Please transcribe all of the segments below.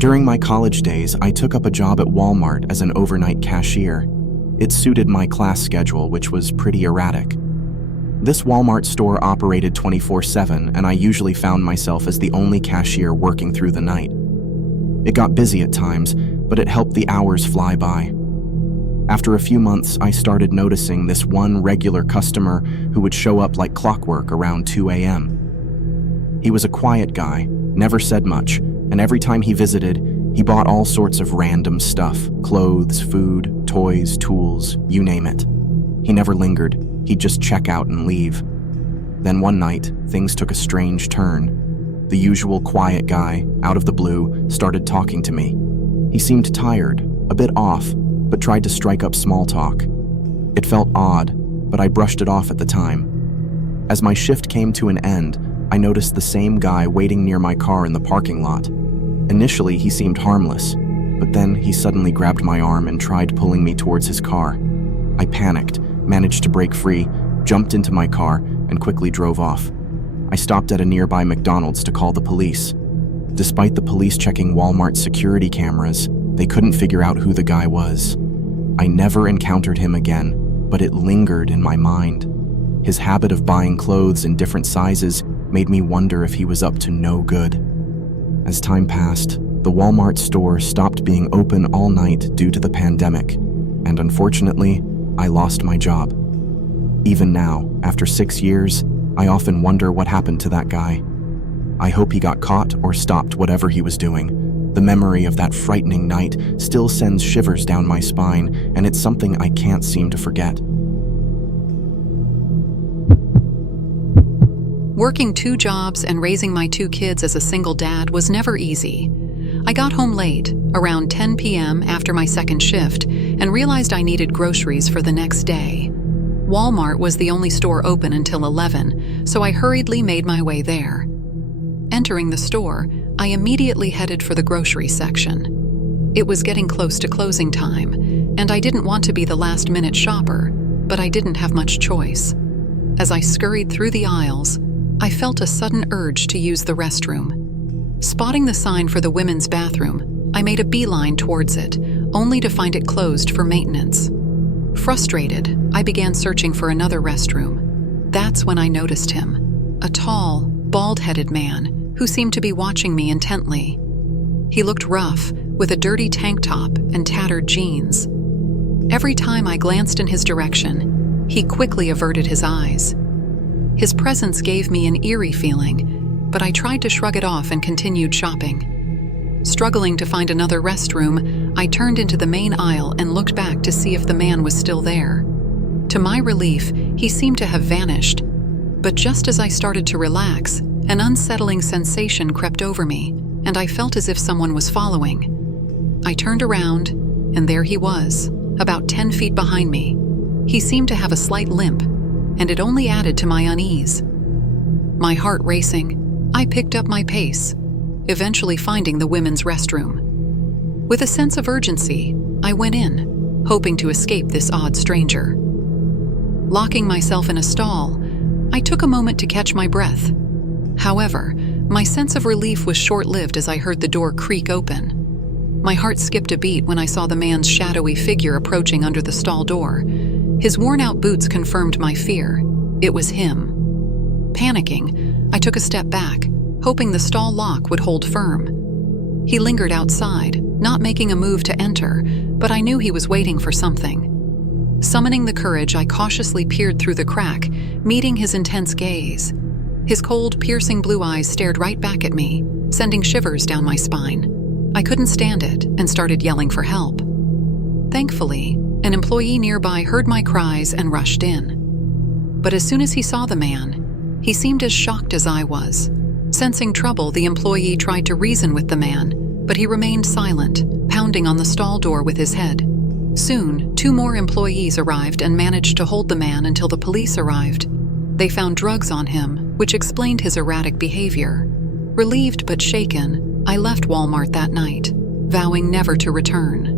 During my college days, I took up a job at Walmart as an overnight cashier. It suited my class schedule, which was pretty erratic. This Walmart store operated 24/7, and I usually found myself as the only cashier working through the night. It got busy at times, but it helped the hours fly by. After a few months, I started noticing this one regular customer who would show up like clockwork around 2 a.m. He was a quiet guy, never said much, and every time he visited, he bought all sorts of random stuff: clothes, food, toys, tools, you name it. He never lingered. He'd just check out and leave. Then one night, things took a strange turn. The usual quiet guy, out of the blue, started talking to me. He seemed tired, a bit off, but tried to strike up small talk. It felt odd, but I brushed it off at the time. As my shift came to an end, I noticed the same guy waiting near my car in the parking lot. Initially, he seemed harmless, but then he suddenly grabbed my arm and tried pulling me towards his car. I panicked, managed to break free, jumped into my car, and quickly drove off. I stopped at a nearby McDonald's to call the police. Despite the police checking Walmart's security cameras, they couldn't figure out who the guy was. I never encountered him again, but it lingered in my mind. His habit of buying clothes in different sizes made me wonder if he was up to no good. As time passed, the Walmart store stopped being open all night due to the pandemic, and unfortunately, I lost my job. Even now, after 6 years, I often wonder what happened to that guy. I hope he got caught or stopped whatever he was doing. The memory of that frightening night still sends shivers down my spine, and it's something I can't seem to forget. Working 2 jobs and raising my 2 kids as a single dad was never easy. I got home late, around 10 p.m. after my second shift, and realized I needed groceries for the next day. Walmart was the only store open until 11, so I hurriedly made my way there. Entering the store, I immediately headed for the grocery section. It was getting close to closing time, and I didn't want to be the last-minute shopper, but I didn't have much choice. As I scurried through the aisles, I felt a sudden urge to use the restroom. Spotting the sign for the women's bathroom, I made a beeline towards it, only to find it closed for maintenance. Frustrated, I began searching for another restroom. That's when I noticed him, a tall, bald-headed man who seemed to be watching me intently. He looked rough, with a dirty tank top and tattered jeans. Every time I glanced in his direction, he quickly averted his eyes. His presence gave me an eerie feeling, but I tried to shrug it off and continued shopping. Struggling to find another restroom, I turned into the main aisle and looked back to see if the man was still there. To my relief, he seemed to have vanished, but just as I started to relax, an unsettling sensation crept over me, and I felt as if someone was following. I turned around, and there he was, about 10 feet behind me. He seemed to have a slight limp, and it only added to my unease. My heart racing, I picked up my pace, eventually finding the women's restroom. With a sense of urgency, I went in, hoping to escape this odd stranger. Locking myself in a stall, I took a moment to catch my breath. However, my sense of relief was short-lived as I heard the door creak open. My heart skipped a beat when I saw the man's shadowy figure approaching under the stall door. His worn-out boots confirmed my fear. It was him. Panicking, I took a step back, hoping the stall lock would hold firm. He lingered outside, not making a move to enter, but I knew he was waiting for something. Summoning the courage, I cautiously peered through the crack, meeting his intense gaze. His cold, piercing blue eyes stared right back at me, sending shivers down my spine. I couldn't stand it and started yelling for help. Thankfully, an employee nearby heard my cries and rushed in. But as soon as he saw the man, he seemed as shocked as I was. Sensing trouble, the employee tried to reason with the man, but he remained silent, pounding on the stall door with his head. Soon, 2 more employees arrived and managed to hold the man until the police arrived. They found drugs on him, which explained his erratic behavior. Relieved but shaken, I left Walmart that night, vowing never to return.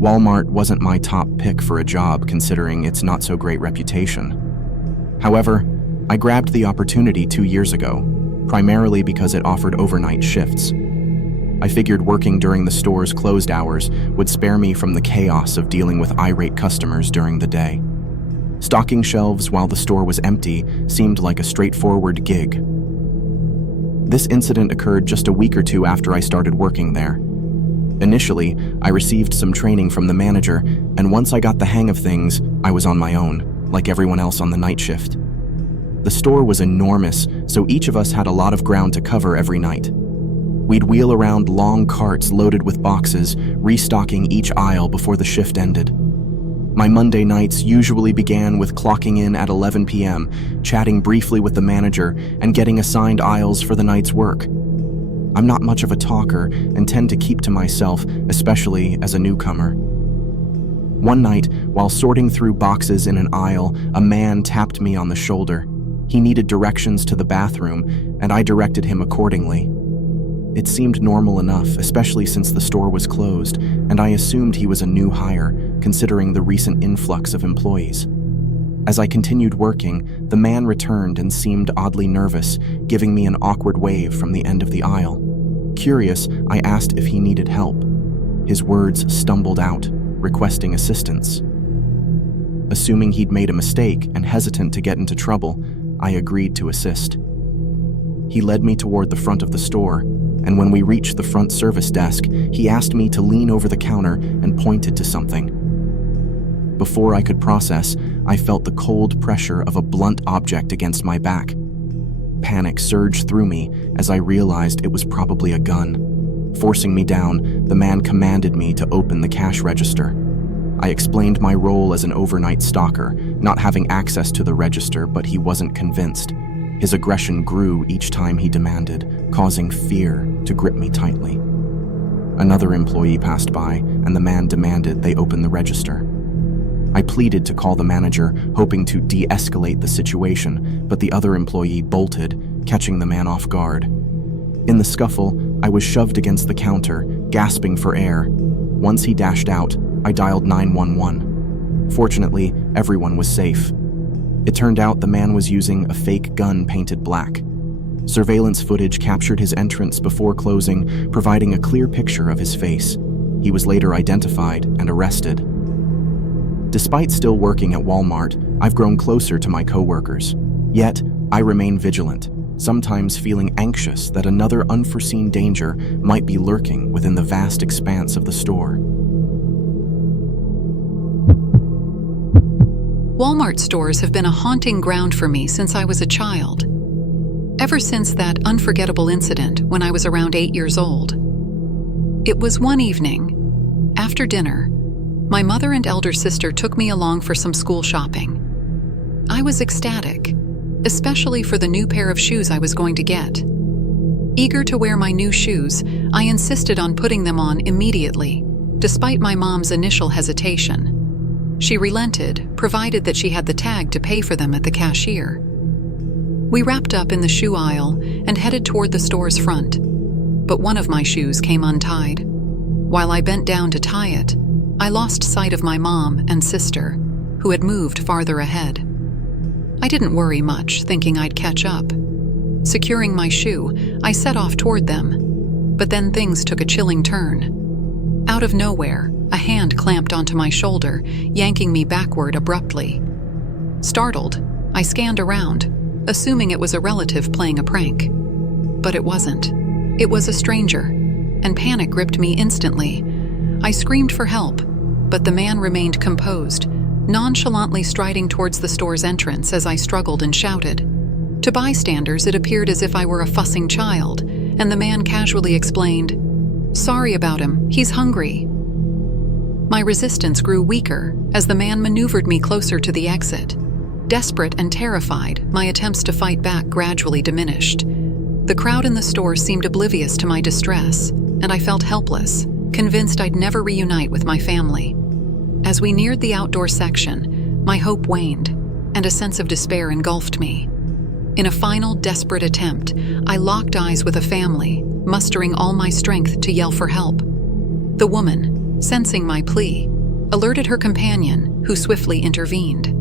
Walmart wasn't my top pick for a job considering its not-so-great reputation. However, I grabbed the opportunity 2 years ago, primarily because it offered overnight shifts. I figured working during the store's closed hours would spare me from the chaos of dealing with irate customers during the day. Stocking shelves while the store was empty seemed like a straightforward gig. This incident occurred just a week or two after I started working there. Initially, I received some training from the manager, and once I got the hang of things, I was on my own, like everyone else on the night shift. The store was enormous, so each of us had a lot of ground to cover every night. We'd wheel around long carts loaded with boxes, restocking each aisle before the shift ended. My Monday nights usually began with clocking in at 11 p.m., chatting briefly with the manager, and getting assigned aisles for the night's work. I'm not much of a talker and tend to keep to myself, especially as a newcomer. One night, while sorting through boxes in an aisle, a man tapped me on the shoulder. He needed directions to the bathroom, and I directed him accordingly. It seemed normal enough, especially since the store was closed, and I assumed he was a new hire, considering the recent influx of employees. As I continued working, the man returned and seemed oddly nervous, giving me an awkward wave from the end of the aisle. Curious, I asked if he needed help. His words stumbled out, requesting assistance. Assuming he'd made a mistake and hesitant to get into trouble, I agreed to assist. He led me toward the front of the store, and when we reached the front service desk, he asked me to lean over the counter and pointed to something. Before I could process, I felt the cold pressure of a blunt object against my back. Panic surged through me as I realized it was probably a gun. Forcing me down, the man commanded me to open the cash register. I explained my role as an overnight stalker, not having access to the register, but he wasn't convinced. His aggression grew each time he demanded, causing fear to grip me tightly. Another employee passed by, and the man demanded they open the register. I pleaded to call the manager, hoping to de-escalate the situation, but the other employee bolted, catching the man off guard. In the scuffle, I was shoved against the counter, gasping for air. Once he dashed out, I dialed 911. Fortunately, everyone was safe. It turned out the man was using a fake gun painted black. Surveillance footage captured his entrance before closing, providing a clear picture of his face. He was later identified and arrested. Despite still working at Walmart, I've grown closer to my coworkers. Yet, I remain vigilant, sometimes feeling anxious that another unforeseen danger might be lurking within the vast expanse of the store. Walmart stores have been a haunting ground for me since I was a child. Ever since that unforgettable incident when I was around 8 years old. It was one evening, after dinner, my mother and elder sister took me along for some school shopping. I was ecstatic, especially for the new pair of shoes I was going to get. Eager to wear my new shoes, I insisted on putting them on immediately, despite my mom's initial hesitation. She relented, provided that she had the tag to pay for them at the cashier. We wrapped up in the shoe aisle and headed toward the store's front, but one of my shoes came untied. While I bent down to tie it, I lost sight of my mom and sister, who had moved farther ahead. I didn't worry much, thinking I'd catch up. Securing my shoe, I set off toward them, but then things took a chilling turn. Out of nowhere, a hand clamped onto my shoulder, yanking me backward abruptly. Startled, I scanned around, assuming it was a relative playing a prank. But it wasn't. It was a stranger, and panic gripped me instantly. I screamed for help, but the man remained composed, nonchalantly striding towards the store's entrance as I struggled and shouted. To bystanders, it appeared as if I were a fussing child, and the man casually explained, "Sorry about him, he's hungry." My resistance grew weaker as the man maneuvered me closer to the exit. Desperate and terrified, my attempts to fight back gradually diminished. The crowd in the store seemed oblivious to my distress, and I felt helpless, convinced I'd never reunite with my family. As we neared the outdoor section, my hope waned, and a sense of despair engulfed me. In a final, desperate attempt, I locked eyes with a family, mustering all my strength to yell for help. The woman, sensing my plea, alerted her companion, who swiftly intervened.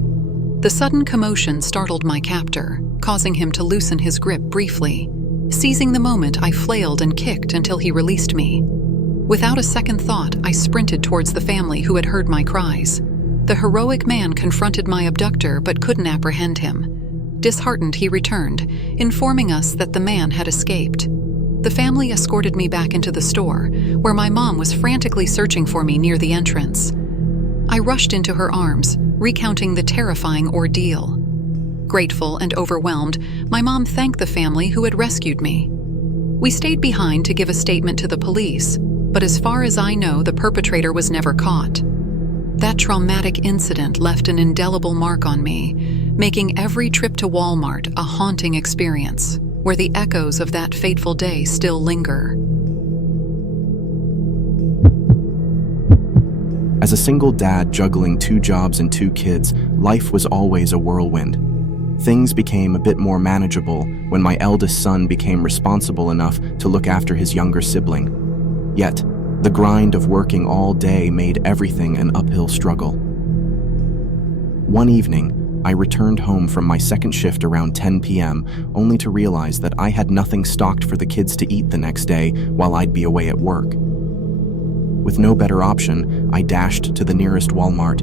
The sudden commotion startled my captor, causing him to loosen his grip briefly. Seizing the moment, I flailed and kicked until he released me. Without a second thought, I sprinted towards the family who had heard my cries. The heroic man confronted my abductor but couldn't apprehend him. Disheartened, he returned, informing us that the man had escaped. The family escorted me back into the store, where my mom was frantically searching for me near the entrance. I rushed into her arms, recounting the terrifying ordeal. Grateful and overwhelmed, my mom thanked the family who had rescued me. We stayed behind to give a statement to the police, but as far as I know, the perpetrator was never caught. That traumatic incident left an indelible mark on me, making every trip to Walmart a haunting experience, where the echoes of that fateful day still linger. As a single dad juggling 2 jobs and 2 kids, life was always a whirlwind. Things became a bit more manageable when my eldest son became responsible enough to look after his younger sibling. Yet, the grind of working all day made everything an uphill struggle. One evening, I returned home from my second shift around 10 p.m., only to realize that I had nothing stocked for the kids to eat the next day while I'd be away at work. With no better option, I dashed to the nearest Walmart,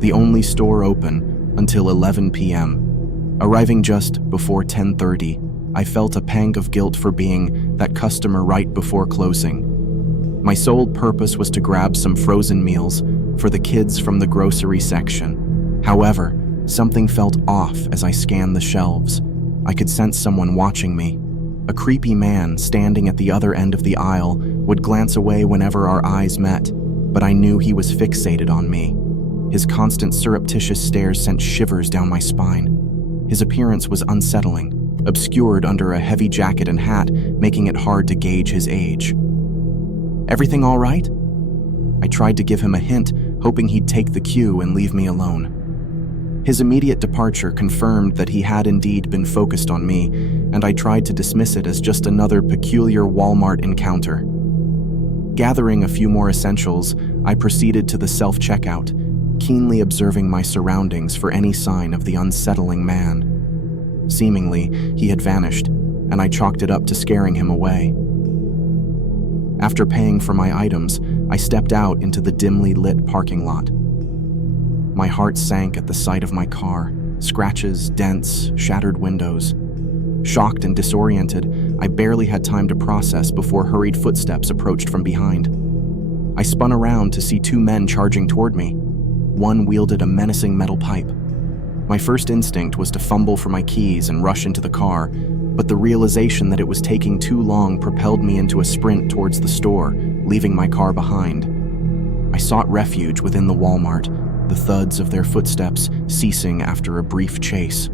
the only store open until 11 p.m. Arriving just before 10:30, I felt a pang of guilt for being that customer right before closing. My sole purpose was to grab some frozen meals for the kids from the grocery section. However, something felt off as I scanned the shelves. I could sense someone watching me. A creepy man standing at the other end of the aisle would glance away whenever our eyes met, but I knew he was fixated on me. His constant surreptitious stares sent shivers down my spine. His appearance was unsettling, obscured under a heavy jacket and hat, making it hard to gauge his age. "Everything all right?" I tried to give him a hint, hoping he'd take the cue and leave me alone. His immediate departure confirmed that he had indeed been focused on me, and I tried to dismiss it as just another peculiar Walmart encounter. Gathering a few more essentials, I proceeded to the self-checkout, keenly observing my surroundings for any sign of the unsettling man. Seemingly, he had vanished, and I chalked it up to scaring him away. After paying for my items, I stepped out into the dimly lit parking lot. My heart sank at the sight of my car, scratches, dents, shattered windows. Shocked and disoriented, I barely had time to process before hurried footsteps approached from behind. I spun around to see 2 men charging toward me. One wielded a menacing metal pipe. My first instinct was to fumble for my keys and rush into the car, but the realization that it was taking too long propelled me into a sprint towards the store, leaving my car behind. I sought refuge within the Walmart, the thuds of their footsteps ceasing after a brief chase.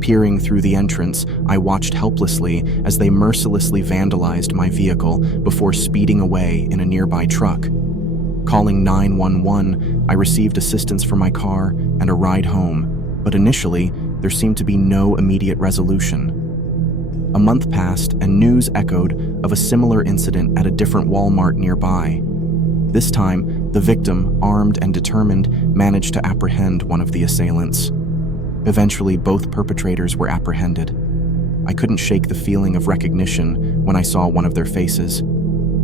Peering through the entrance, I watched helplessly as they mercilessly vandalized my vehicle before speeding away in a nearby truck. Calling 911, I received assistance for my car and a ride home, but initially, there seemed to be no immediate resolution. A month passed and news echoed of a similar incident at a different Walmart nearby. This time, the victim, armed and determined, managed to apprehend one of the assailants. Eventually, both perpetrators were apprehended. I couldn't shake the feeling of recognition when I saw one of their faces.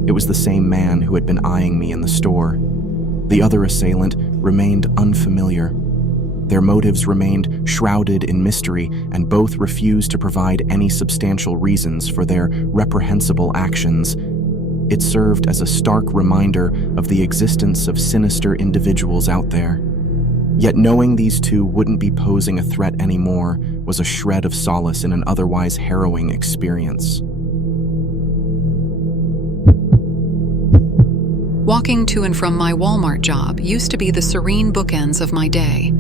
It was the same man who had been eyeing me in the store. The other assailant remained unfamiliar. Their motives remained shrouded in mystery, and both refused to provide any substantial reasons for their reprehensible actions. It served as a stark reminder of the existence of sinister individuals out there. Yet knowing these 2 wouldn't be posing a threat anymore was a shred of solace in an otherwise harrowing experience. Walking to and from my Walmart job used to be the serene bookends of my day.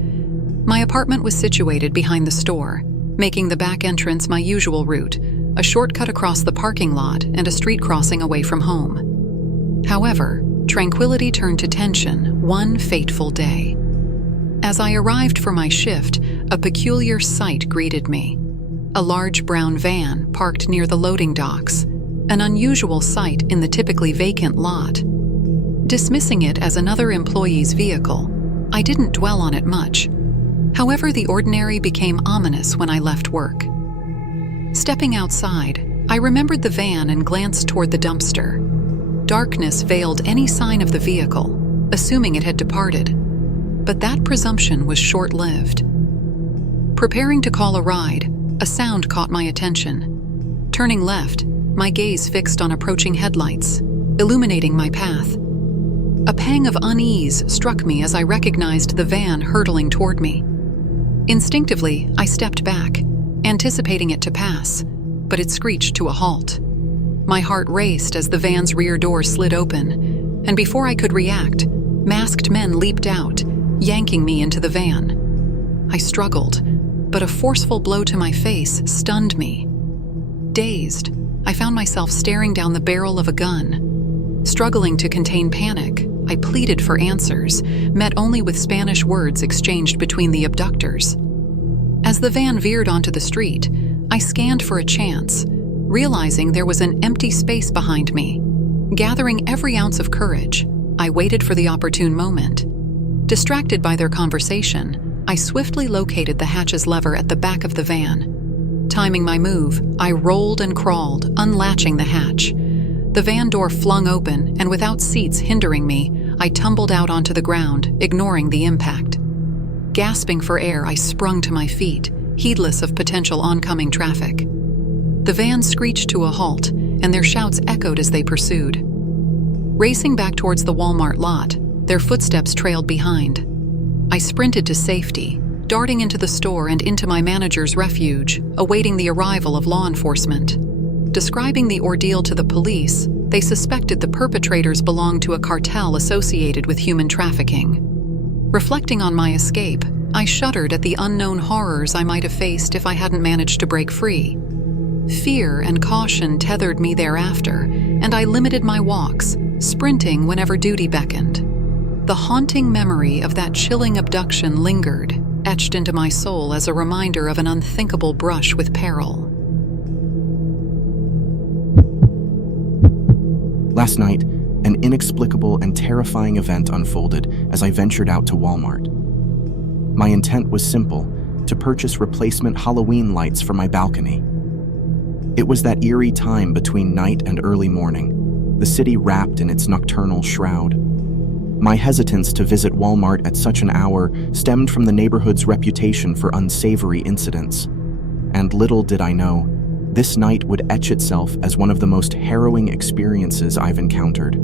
My apartment was situated behind the store, making the back entrance my usual route, a shortcut across the parking lot and a street crossing away from home. However, tranquility turned to tension one fateful day. As I arrived for my shift, a peculiar sight greeted me. A large brown van parked near the loading docks, an unusual sight in the typically vacant lot. Dismissing it as another employee's vehicle, I didn't dwell on it much. However, the ordinary became ominous when I left work. Stepping outside, I remembered the van and glanced toward the dumpster. Darkness veiled any sign of the vehicle, assuming it had departed. But that presumption was short-lived. Preparing to call a ride, a sound caught my attention. Turning left, my gaze fixed on approaching headlights, illuminating my path. A pang of unease struck me as I recognized the van hurtling toward me. Instinctively, I stepped back, anticipating it to pass, but it screeched to a halt. My heart raced as the van's rear door slid open, and before I could react, masked men leaped out, yanking me into the van. I struggled, but a forceful blow to my face stunned me. Dazed, I found myself staring down the barrel of a gun. Struggling to contain panic, I pleaded for answers, met only with Spanish words exchanged between the abductors. As the van veered onto the street, I scanned for a chance, realizing there was an empty space behind me. Gathering every ounce of courage, I waited for the opportune moment. Distracted by their conversation, I swiftly located the hatch's lever at the back of the van. Timing my move, I rolled and crawled, unlatching the hatch. The van door flung open, and without seats hindering me, I tumbled out onto the ground, ignoring the impact. Gasping for air, I sprung to my feet, heedless of potential oncoming traffic. The van screeched to a halt, and their shouts echoed as they pursued. Racing back towards the Walmart lot, their footsteps trailed behind. I sprinted to safety, darting into the store and into my manager's refuge, awaiting the arrival of law enforcement. Describing the ordeal to the police, they suspected the perpetrators belonged to a cartel associated with human trafficking. Reflecting on my escape, I shuddered at the unknown horrors I might have faced if I hadn't managed to break free. Fear and caution tethered me thereafter, and I limited my walks, sprinting whenever duty beckoned. The haunting memory of that chilling abduction lingered, etched into my soul as a reminder of an unthinkable brush with peril. Last night, an inexplicable and terrifying event unfolded as I ventured out to Walmart. My intent was simple: to purchase replacement Halloween lights for my balcony. It was that eerie time between night and early morning, the city wrapped in its nocturnal shroud. My hesitance to visit Walmart at such an hour stemmed from the neighborhood's reputation for unsavory incidents. And little did I know, this night would etch itself as one of the most harrowing experiences I've encountered.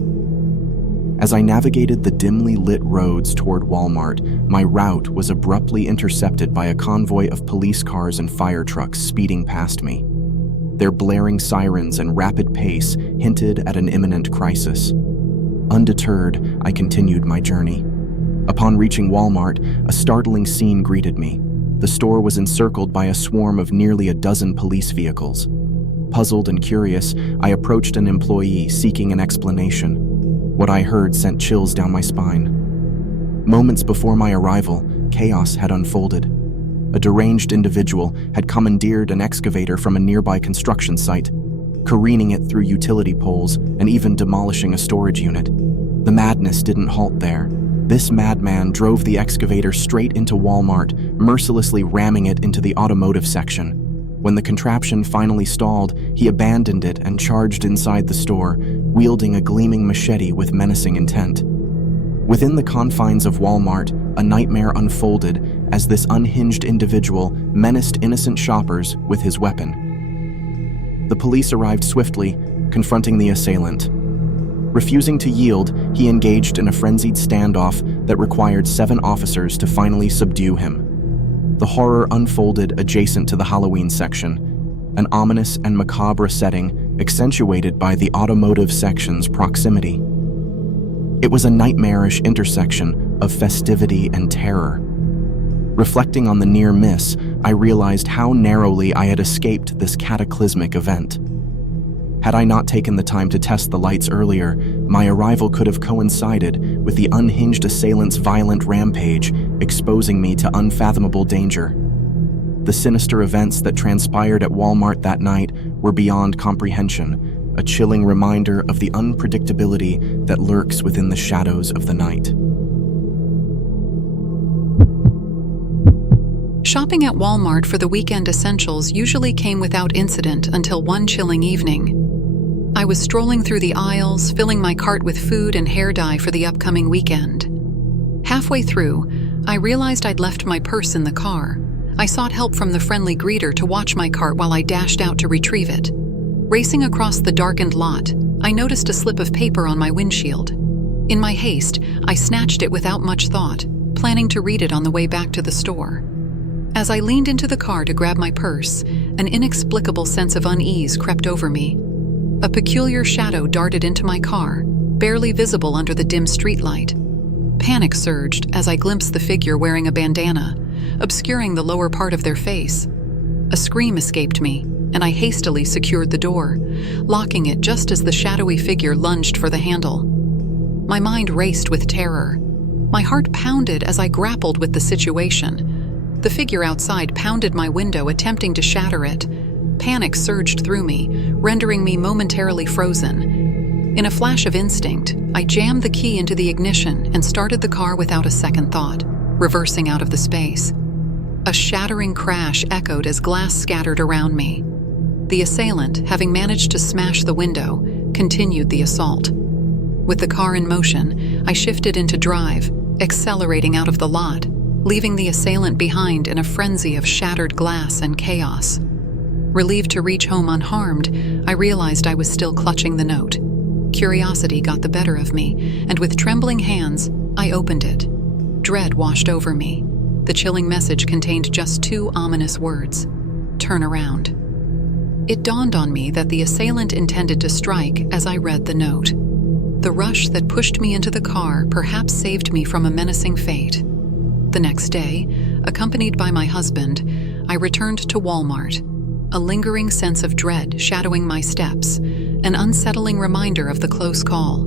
As I navigated the dimly lit roads toward Walmart, my route was abruptly intercepted by a convoy of police cars and fire trucks speeding past me. Their blaring sirens and rapid pace hinted at an imminent crisis. Undeterred, I continued my journey. Upon reaching Walmart, a startling scene greeted me. The store was encircled by a swarm of nearly a dozen police vehicles. Puzzled and curious, I approached an employee seeking an explanation. What I heard sent chills down my spine. Moments before my arrival, chaos had unfolded. A deranged individual had commandeered an excavator from a nearby construction site, careening it through utility poles and even demolishing a storage unit. The madness didn't halt there. This madman drove the excavator straight into Walmart, mercilessly ramming it into the automotive section. When the contraption finally stalled, he abandoned it and charged inside the store, wielding a gleaming machete with menacing intent. Within the confines of Walmart, a nightmare unfolded as this unhinged individual menaced innocent shoppers with his weapon. The police arrived swiftly, confronting the assailant. Refusing to yield, he engaged in a frenzied standoff that required 7 officers to finally subdue him. The horror unfolded adjacent to the Halloween section, an ominous and macabre setting accentuated by the automotive section's proximity. It was a nightmarish intersection of festivity and terror. Reflecting on the near miss, I realized how narrowly I had escaped this cataclysmic event. Had I not taken the time to test the lights earlier, my arrival could have coincided with the unhinged assailant's violent rampage, exposing me to unfathomable danger. The sinister events that transpired at Walmart that night were beyond comprehension, a chilling reminder of the unpredictability that lurks within the shadows of the night. Shopping at Walmart for the weekend essentials usually came without incident until one chilling evening. I was strolling through the aisles, filling my cart with food and hair dye for the upcoming weekend. Halfway through, I realized I'd left my purse in the car. I sought help from the friendly greeter to watch my cart while I dashed out to retrieve it. Racing across the darkened lot, I noticed a slip of paper on my windshield. In my haste, I snatched it without much thought, planning to read it on the way back to the store. As I leaned into the car to grab my purse, an inexplicable sense of unease crept over me. A peculiar shadow darted into my car, barely visible under the dim streetlight. Panic surged as I glimpsed the figure wearing a bandana, obscuring the lower part of their face. A scream escaped me, and I hastily secured the door, locking it just as the shadowy figure lunged for the handle. My mind raced with terror. My heart pounded as I grappled with the situation. The figure outside pounded my window, attempting to shatter it. Panic surged through me, rendering me momentarily frozen. In a flash of instinct, I jammed the key into the ignition and started the car without a second thought, reversing out of the space. A shattering crash echoed as glass scattered around me. The assailant, having managed to smash the window, continued the assault. With the car in motion, I shifted into drive, accelerating out of the lot, leaving the assailant behind in a frenzy of shattered glass and chaos. Relieved to reach home unharmed, I realized I was still clutching the note. Curiosity got the better of me, and with trembling hands, I opened it. Dread washed over me. The chilling message contained just 2 ominous words: "Turn around." It dawned on me that the assailant intended to strike as I read the note. The rush that pushed me into the car perhaps saved me from a menacing fate. The next day, accompanied by my husband, I returned to Walmart. A lingering sense of dread shadowing my steps, an unsettling reminder of the close call.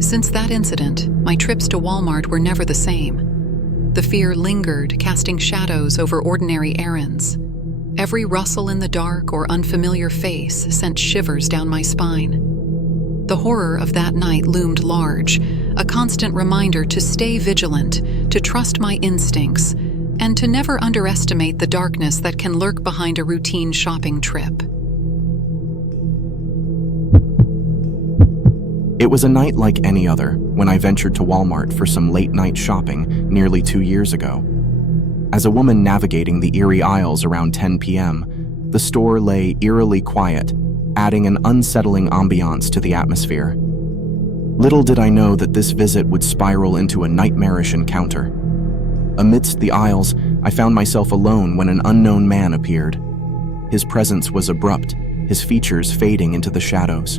Since that incident, my trips to Walmart were never the same. The fear lingered, casting shadows over ordinary errands. Every rustle in the dark or unfamiliar face sent shivers down my spine. The horror of that night loomed large, a constant reminder to stay vigilant, to trust my instincts, and to never underestimate the darkness that can lurk behind a routine shopping trip. It was a night like any other when I ventured to Walmart for some late-night shopping nearly 2 years ago. As a woman navigating the eerie aisles around 10 p.m., the store lay eerily quiet, adding an unsettling ambiance to the atmosphere. Little did I know that this visit would spiral into a nightmarish encounter. Amidst the aisles, I found myself alone when an unknown man appeared. His presence was abrupt, his features fading into the shadows.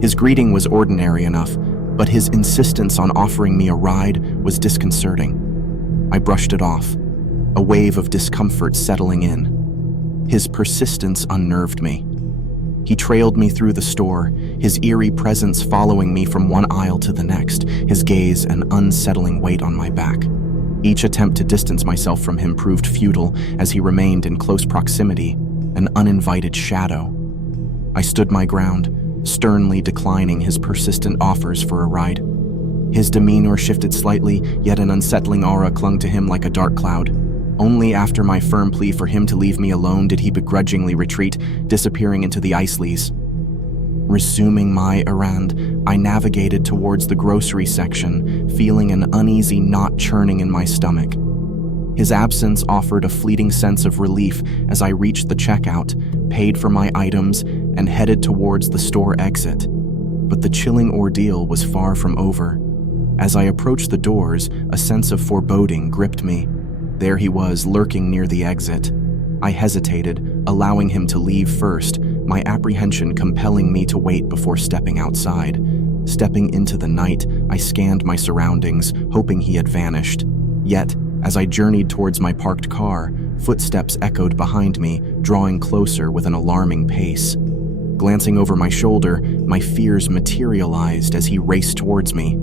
His greeting was ordinary enough, but his insistence on offering me a ride was disconcerting. I brushed it off, a wave of discomfort settling in. His persistence unnerved me. He trailed me through the store, his eerie presence following me from one aisle to the next, his gaze an unsettling weight on my back. Each attempt to distance myself from him proved futile as he remained in close proximity, an uninvited shadow. I stood my ground, sternly declining his persistent offers for a ride. His demeanor shifted slightly, yet an unsettling aura clung to him like a dark cloud. Only after my firm plea for him to leave me alone did he begrudgingly retreat, disappearing into the ice-lees. Resuming my errand, I navigated towards the grocery section, feeling an uneasy knot churning in my stomach. His absence offered a fleeting sense of relief as I reached the checkout, paid for my items, and headed towards the store exit. But the chilling ordeal was far from over. As I approached the doors, a sense of foreboding gripped me. There he was, lurking near the exit. I hesitated, allowing him to leave first, my apprehension compelling me to wait before stepping outside. Stepping into the night, I scanned my surroundings, hoping he had vanished. Yet, as I journeyed towards my parked car, footsteps echoed behind me, drawing closer with an alarming pace. Glancing over my shoulder, my fears materialized as he raced towards me.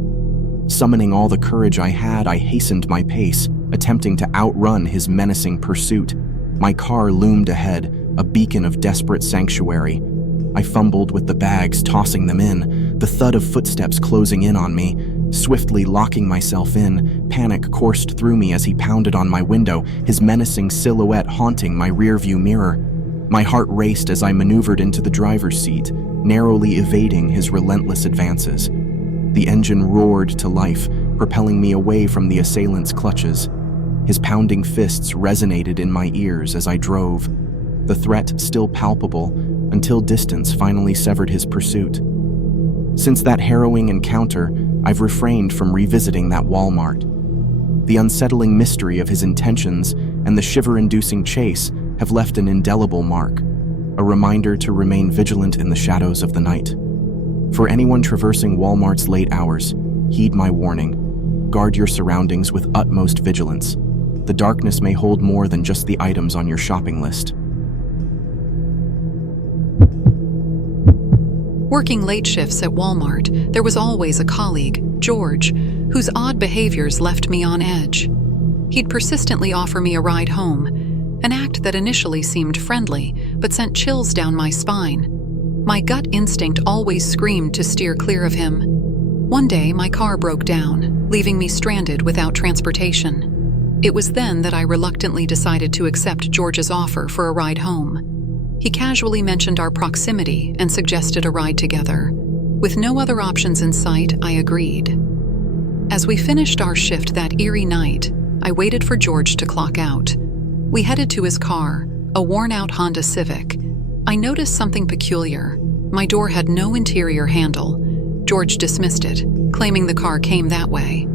Summoning all the courage I had, I hastened my pace, attempting to outrun his menacing pursuit. My car loomed ahead, a beacon of desperate sanctuary. I fumbled with the bags, tossing them in, the thud of footsteps closing in on me, Swiftly locking myself in, panic coursed through me as he pounded on my window, his menacing silhouette haunting my rearview mirror. My heart raced as I maneuvered into the driver's seat, narrowly evading his relentless advances. The engine roared to life, propelling me away from the assailant's clutches. His pounding fists resonated in my ears as I drove, the threat still palpable until distance finally severed his pursuit. Since that harrowing encounter, I've refrained from revisiting that Walmart. The unsettling mystery of his intentions and the shiver-inducing chase have left an indelible mark, a reminder to remain vigilant in the shadows of the night. For anyone traversing Walmart's late hours, heed my warning. Guard your surroundings with utmost vigilance. The darkness may hold more than just the items on your shopping list. Working late shifts at Walmart, there was always a colleague, George, whose odd behaviors left me on edge. He'd persistently offer me a ride home, an act that initially seemed friendly but sent chills down my spine. My gut instinct always screamed to steer clear of him. One day, my car broke down, leaving me stranded without transportation. It was then that I reluctantly decided to accept George's offer for a ride home. He casually mentioned our proximity and suggested a ride together. With no other options in sight, I agreed. As we finished our shift that eerie night, I waited for George to clock out. We headed to his car, a worn-out Honda Civic. I noticed something peculiar. My door had no interior handle. George dismissed it, claiming the car came that way.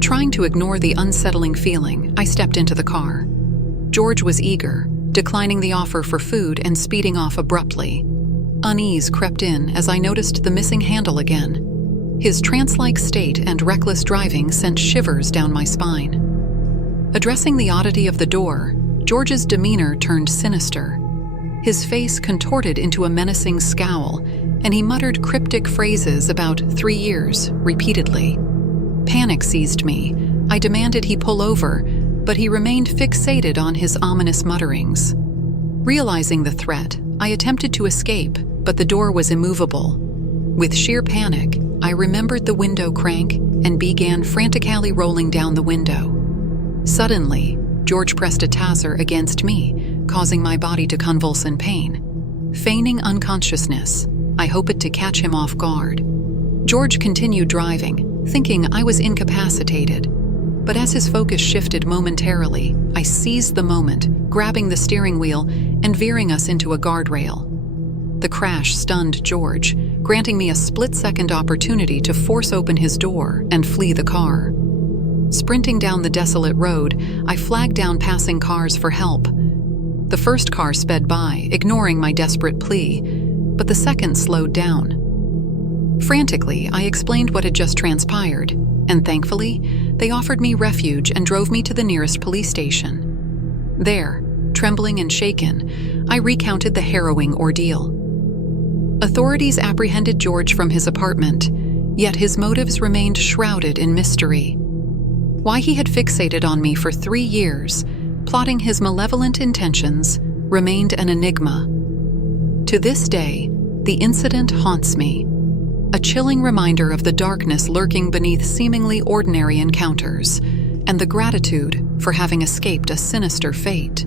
Trying to ignore the unsettling feeling, I stepped into the car. George was eager, declining the offer for food and speeding off abruptly. Unease crept in as I noticed the missing handle again. His trance-like state and reckless driving sent shivers down my spine. Addressing the oddity of the door, George's demeanor turned sinister. His face contorted into a menacing scowl, and he muttered cryptic phrases about 3 years, repeatedly. Panic seized me. I demanded he pull over, but he remained fixated on his ominous mutterings. Realizing the threat, I attempted to escape, but the door was immovable. With sheer panic, I remembered the window crank and began frantically rolling down the window. Suddenly, George pressed a taser against me, causing my body to convulse in pain. Feigning unconsciousness, I hoped to catch him off guard. George continued driving, thinking I was incapacitated. But as his focus shifted momentarily, I seized the moment, grabbing the steering wheel and veering us into a guardrail. The crash stunned George, granting me a split-second opportunity to force open his door and flee the car. Sprinting down the desolate road, I flagged down passing cars for help. The first car sped by, ignoring my desperate plea, but the second slowed down. Frantically, I explained what had just transpired, and thankfully, they offered me refuge and drove me to the nearest police station. There, trembling and shaken, I recounted the harrowing ordeal. Authorities apprehended George from his apartment, yet his motives remained shrouded in mystery. Why he had fixated on me for 3 years, plotting his malevolent intentions, remained an enigma. To this day, the incident haunts me, a chilling reminder of the darkness lurking beneath seemingly ordinary encounters, and the gratitude for having escaped a sinister fate.